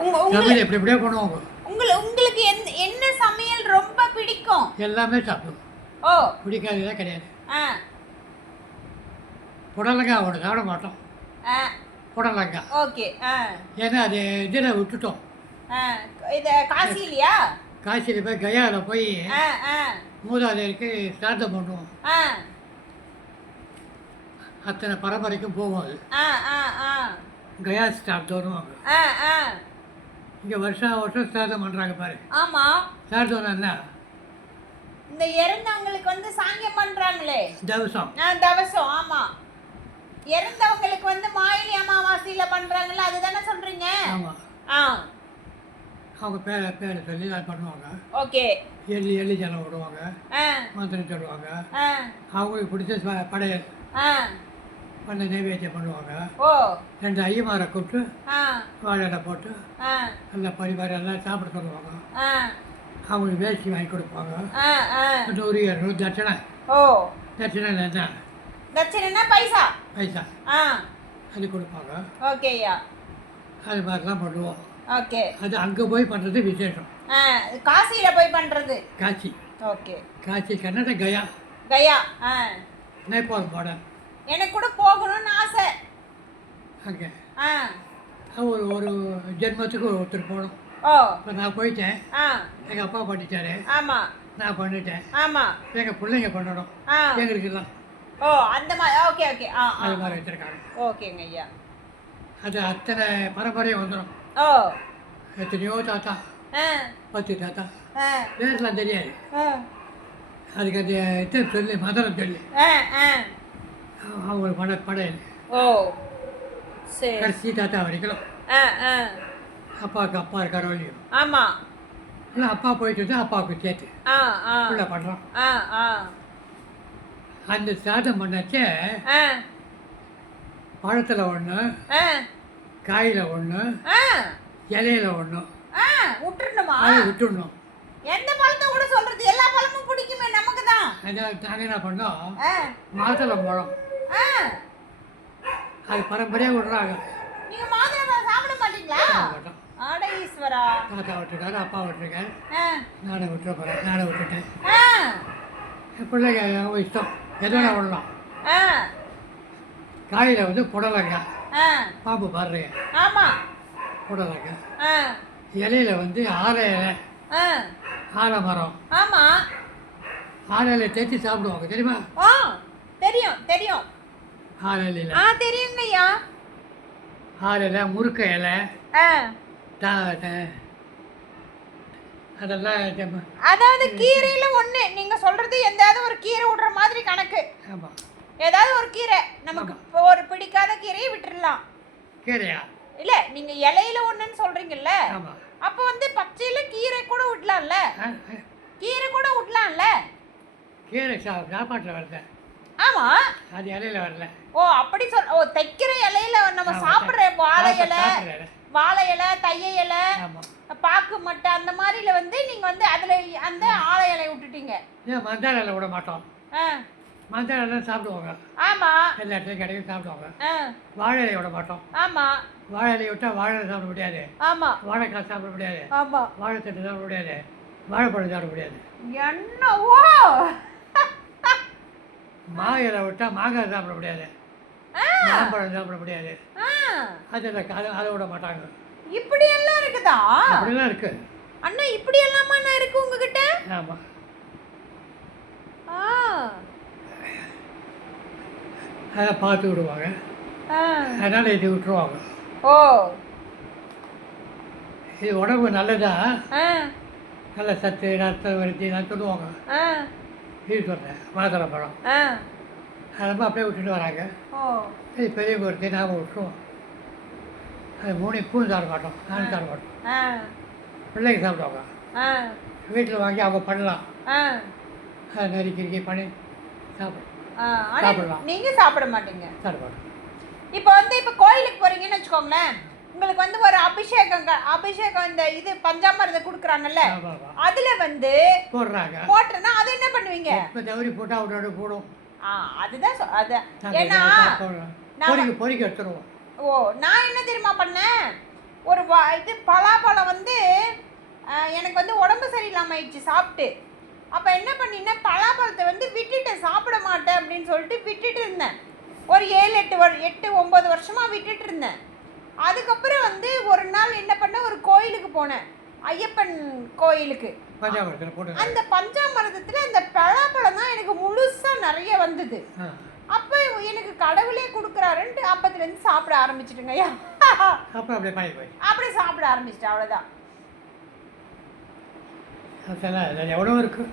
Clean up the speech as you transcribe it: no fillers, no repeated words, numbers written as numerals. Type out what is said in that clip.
சமையல் எப்படி எப்படியோ பண்ணுவாங்க. உங்களுக்கு என்ன சமையல் ரொம்ப பிடிக்கும்? எல்லாமே சாப்பிடுவோம். ஓ, பிடிக்காததே கிடையாது. புடலங்காய் ஒன்று சாப்பிட மாட்டோம். புடலங்காய் ஓகே. ஏன்னா அது இதில் விட்டுட்டோம். இது காசிலியா? காசியில் போய் கயாவில் போய் மூதாதையருக்கு ஸ்ராத்தம் பண்ணுவோம். அத்தனை பரம்பரைக்கும் போவோம். அது கயா ஸ்ராத்தம்னுவாங்க. இங்கே வருஷம் ஸ்ராத்தம் பண்ணுறாங்க பாரு. ஆமாம். ஸ்ராத்தம்னா என்ன? இந்த இறந்தவங்களுக்கு வந்து சாங்கியம் பண்ணுறாங்களே, தவசம். தவசம். ஆமாம். இறந்தவங்களுக்கு வந்து மாயிலி அமாவாசையில பண்றாங்கல்ல, அதுதானே சொல்றீங்க? ஆமாம். அவங்க பேரை சொல்லி அதை பண்ணுவாங்க. ஓகே. எள்ளி ஜலம் விடுவாங்க, மந்திரம் சொல்லுவாங்க. அவங்களுக்கு பிடிச்ச படையல் பண்ண நைவேத்தியம் பண்ணுவாங்க. ஓ. 2 ஐயமாரை கூப்பிட்டு வாழை போட்டு நல்லா பரிமாறி எல்லாம் சாப்பிட சொல்லுவாங்க. அவங்களுக்கு வேஷ்டி வாங்கி கொடுப்பாங்க. 100 200 தட்சணை. ஓ. தட்சணை என்ன? தட்சணைனா பைசா. பைசா அது கொடுப்பாங்க. ஓகேயா. அது மாதிரிலாம் பண்ணுவோம். ஓகே. அது அங்கே போய் பண்ணுறது விசேஷம். காசியில் போய் பண்ணுறது. காசி. ஓகே. காசி கன்னட கயா. கயா. நேபாள் பார்டர். எனக்கு கூட போகணும்னு ஆசை அங்கே. ஒரு ஜென்மத்துக்கு ஒருத்தர் போகணும். ஓ. இப்போ நான் போயிட்டேன். எங்கள் அப்பா பண்ணிட்டாரு. ஆமாம். நான் பண்ணிட்டேன். ஆமாம். எங்கள் பிள்ளைங்க பண்ணணும் எங்களுக்குலாம். ஓ, அந்த மாதிரி. Okay okay. அது மாதிரி வச்சுருக்காங்க. ஓகேங்க ஐயா. அது அத்தனை பரம்பரையும் வந்துடும். ஓ. எத்தனையோ தாத்தா, 10 தாத்தா, பேர்லாம் தெரியாது. அதுக்கு அது எத்தனை சொல்லி மதனம் சொல்லி அவங்களுக்கு படையல். ஓ, சரி. கடைசி தாத்தா வரைக்கும் அப்பாவுக்கு அப்பா இருக்காரோ இல்லையோ. ஆமாம். இல்லை அப்பா போயிட்டு வந்து அப்பாவுக்கு சேர்த்து உள்ள பண்ணுறோம். அந்த சாதம் பண்ணாச்சே பழத்தில் ஒன்று, காயில் ஒன்று, இலையில ஒன்று விட்டுருணுமா? விட்டுடணும். எந்த பழத்தை கூட சொல்றது? எல்லா பழமும் பிடிக்குமே நமக்கு தான். நாங்கள் என்ன பண்ணோம், மாதுளம் பழம் அது பரம்பரையாக விடுறாங்க. நீங்க மாதுளம் சாப்பிட மாட்டீங்களா? அட ஈஸ்வரா. தாத்தா விட்டுருக்காரு, அப்பா விட்டுருக்காரு, நானே விட்டுற போகிறேன். நானே விட்டுட்டேன். என் பிள்ளைங்க அவங்க இஷ்டம், எதனா விடலாம். காயில் வந்து புடலங்காய், பாம்பு பாடுறீங்க. ஆமாம். புடலங்காய். இலையில வந்து ஆலை இலை, ஆலை மரம். ஆமாம். ஆலை இலை தேய்ச்சி சாப்பிடுவாங்க தெரியுமா? தெரியும் தெரியும். ஆலை இலையில தெரியுங்க ஐயா. ஆலை இலை, முருக்க இலை, அதெல்லாம். அதாவது கீரையில ஒண்ணு நீங்க சொல்றது எந்தாவது ஒரு கீரை விடுற மாதிரி கணக்கு. ஆமாம். ஏதாவது ஒரு கீரை நமக்கு ஒரு பிடிக்காத கீரையை விட்டுறலாம். கீரையா? இல்ல, நீங்க இலையில ஒண்ணுன்னு சொல்றீங்கல்ல, அப்ப வந்து பச்சையில கீரை கூட விடலாம்ல. கீரை கூட விடலாம்ல. கீரை சாப்பாட்டில் வரல. ஆமா, அது இலையில வரல. ஓ, அப்படி சொல். ஓ, தைக்கிற இலையில நம்ம சாப்பிடுற வாழை இலை, தைய இலை, பாக்கு மட்டை அந்த மாதிரில வந்து நீங்க வந்து அதுல அந்த ஆலை இலை விட்டுட்டீங்க. ஏன் மஞ்சள் இலை விட மாட்டோம்? மஞ்சள் இலை சாப்பிடுவாங்க. ஆமா, எல்லா இடத்துலையும் கிடைக்கும் சாப்பிடுவாங்க. வாழை இலையை விட மாட்டோம். ஆமா. வாழை இலையை விட்டா வாழை சாப்பிட முடியாது. ஆமா. வாழைக்காய் சாப்பிட முடியாது. ஆமா. வாழைத்தட்டு சாப்பிட முடியாது. வாழைப்பழம் சாப்பிட முடியாது. என்னவோ. மாங்காய் இலை விட்டா மாங்காய் சாப்பிட முடியாது. மாம்பழம் சாப்பிட முடியாது. அதை விட மாட்டாங்க. இப்படி எல்லாம் இருக்குதா? அப்படிலாம் இருக்கு அண்ணா. இப்படி எல்லாமா இருக்கு உங்ககிட்ட? ஆமா. அதை பார்த்து விடுவாங்க. அதனால இது விட்டுருவாங்க. ஓ, இது உடம்பு நல்லதா, நல்ல சத்து ரத்த வருத்தி நான் சொல்லுவாங்க. இது சொல்கிறேன் மாதுளை பழம் அதெல்லாம் அப்படியே விட்டுட்டு வராங்க. இது பெரிய பொறுத்து நாம் விட்டுருவோம். அது 3 பூன் சாப்பிட மாட்டோம், நானும் சாப்பிட மாட்டோம். பிள்ளைங்க சாப்பிடுவாங்க. வீட்டில் வாங்கி அவங்க பண்ணலாம். அதை நறுக்கி பண்ணி சாப்பிடலாம். நீங்கள் சாப்பிட மாட்டீங்க? சாப்பிட மாட்டோம். இப்போ வந்து இப்போ கோயிலுக்கு போகிறீங்கன்னு வச்சுக்கோங்களேன், உங்களுக்கு வந்து ஒரு அபிஷேகம் இந்த இது பஞ்சாமிர்தம் கொடுக்குறாங்கல்ல, அதுல வந்து போட்டுறனா அதை என்ன பண்ணுவீங்க? தவறி போட்டா அவரோட போடும். அதுதான் அது. ஏன்னா பொறிக்க எடுத்துருவோம். ஓ, நான் என்ன தெரியுமா பண்ணேன், ஒரு இது பலாப்பழம் வந்து எனக்கு வந்து உடம்பு சரியில்லாமல் ஆயிடுச்சு சாப்பிட்டு. அப்போ என்ன பண்ணினேன், பலாப்பழத்தை வந்து விட்டுட்டேன், சாப்பிட மாட்டேன் அப்படின்னு சொல்லிட்டு விட்டுட்டு இருந்தேன். ஒரு 8-9 வருஷமாக விட்டுட்டு இருந்தேன். அதுக்கப்புறம் வந்து ஒரு நாள் என்ன பண்ணேன், ஒரு கோயிலுக்கு போனேன், ஐயப்பன் கோயிலுக்கு. அந்த பஞ்சாமிர்தத்தில் அந்த பலாப்பழம் தான் எனக்கு முழுசாக நிறைய வந்தது. அப்போ எனக்கு கடவுளே கொடுக்குறாருன்ட்டு அப்பத்துலேருந்து சாப்பிட ஆரம்பிச்சிட்டுங்க ஐயா. அப்படியே சாப்பிட ஆரம்பிச்சிட்டேன், அவ்வளோதான். எவ்வளோ இருக்கு.